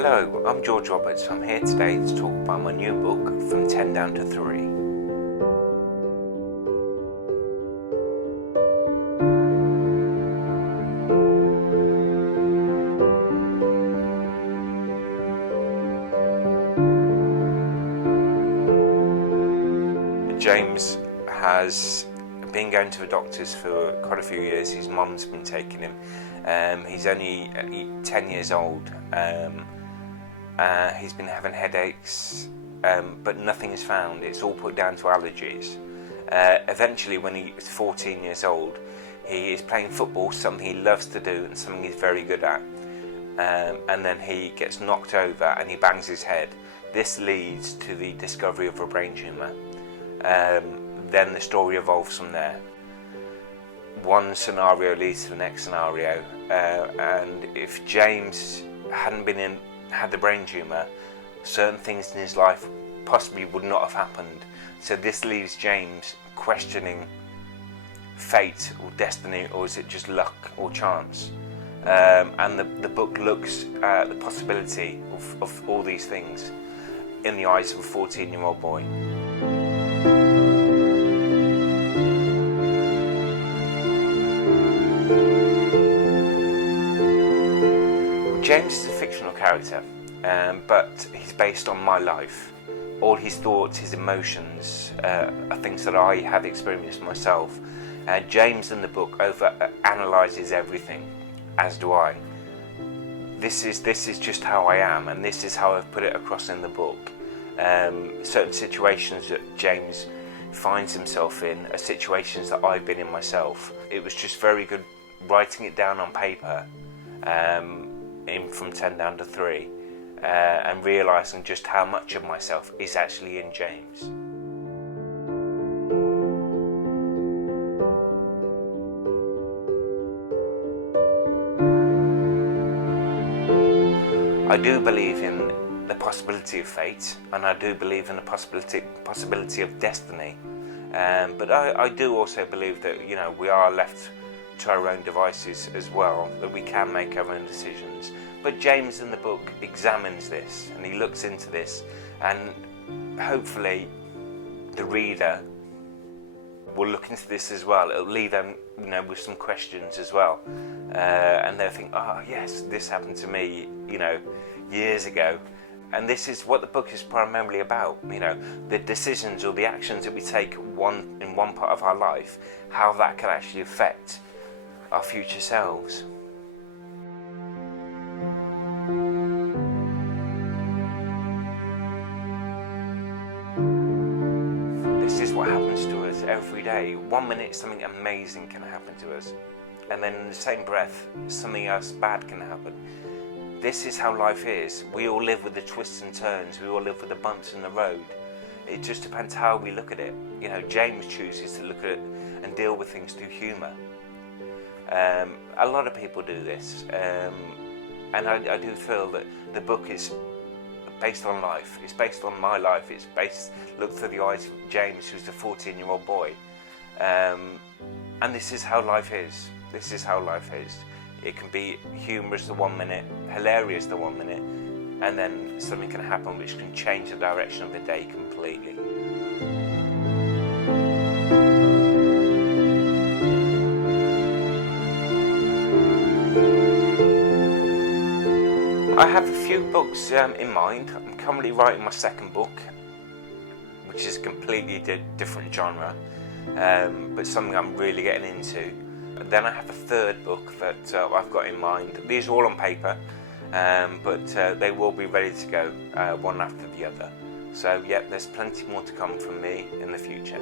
Hello, I'm George Roberts. I'm here today to talk about my new book, From 10 Down to 3. James has been going to the doctors for quite a few years. His mum's been taking him. He's only 10 years old. He's been having headaches, but nothing is found. It's all put down to allergies. Eventually, when he is 14 years old, he is playing football, something he loves to do and something he's very good at. And then he gets knocked over and he bangs his head. This leads to the discovery of a brain tumour. Then the story evolves from there. One scenario leads to the next scenario, and if James hadn't had the brain tumour, certain things in his life possibly would not have happened. So this leaves James questioning fate or destiny, or is it just luck or chance? And the book looks at the possibility of all these things in the eyes of a 14-year-old boy. James is a fictional character, but he's based on my life. All his thoughts, his emotions are things that I have experienced myself. James in the book over-analyses everything, as do I. This is just how I am, and this is how I've put it across in the book. Certain situations that James finds himself in are situations that I've been in myself. It was just very good writing it down on paper, from 10 down to 3, and realising just how much of myself is actually in James. I do believe in the possibility of fate, and I do believe in the possibility of destiny, but I do also believe that we are left to our own devices as well, that we can make our own decisions. But James in the book examines this, and he looks into this, and hopefully the reader will look into this as well. It'll leave them with some questions as well, and they'll think, oh yes, this happened to me years ago. And this is what the book is primarily about, the decisions or the actions that we take in one part of our life, how that can actually affect our future selves. This is what happens to us every day. 1 minute something amazing can happen to us, and then in the same breath something else bad can happen. This is how life is. We all live with the twists and turns, we all live with the bumps in the road. It just depends how we look at it. James chooses to look at it and deal with things through humour. A lot of people do this, and I do feel that the book is based on life. It's based on my life. It's look through the eyes of James, who's a 14-year-old boy, and this is how life is. This is how life is. It can be humorous the 1 minute, hilarious the 1 minute, and then something can happen which can change the direction of the day completely. I have a few books in mind. I'm currently writing my second book, which is a completely different genre, but something I'm really getting into. Then I have a third book that I've got in mind. These are all on paper, but they will be ready to go one after the other. So yeah, there's plenty more to come from me in the future.